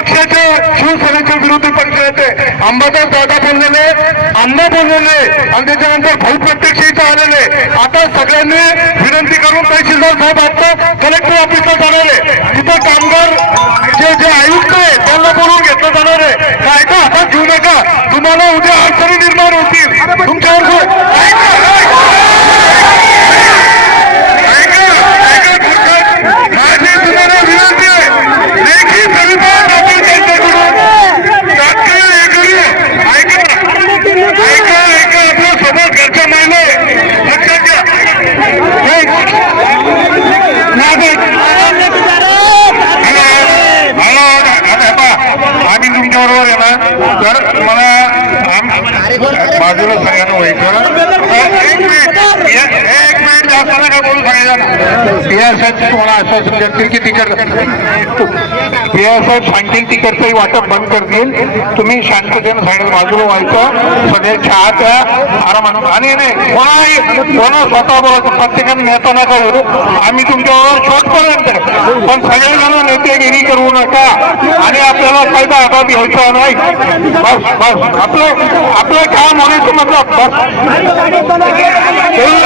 पक्षाच्या शिवसेनेचे विरोधी पक्ष येते अंबादास दादा बोललेले अण्णा बोललेले आणि त्याच्यानंतर भाऊ प्रत्यक्ष इथं आलेले. आता सगळ्यांनी विनंती करून तहसीलदार साहेब आता कलेक्टर ऑफिसला जाणार आहे. तिथं कामगार जे जे आयुक्त आहे त्यांना बोलून घेतलं जाणार आहे. काय का हातात घेऊ नका. तुम्हाला उद्या अडचणी निर्माण होतील. तुमच्यावर आम्ही तुमच्या बरोबर आहे ना तर मला आम- बाजूला सगळ्यांना व्हायचं तर जास्त नका तुम्हाला आश्वासन देतील की तिकड पीआयसाहेब सांगतील तिकडचंही वाटप बंद करतील. तुम्ही शांततेनं सांगितलं बाजूला व्हायचं. सगळे चहा प्या आरामानं आणि नाही कोणाही कोणा स्वतः बोलायचं प्रत्येकाने नेता नका करू आम्ही तुमच्याबरोबर शेवटपर्यंत पण सगळेजण नेतेगिरी करू नका. आणि आपल्याला फायदा आता घ्यायचा नाही. बस बस. आपलं आपलं काम होण्याचं मतलब बस.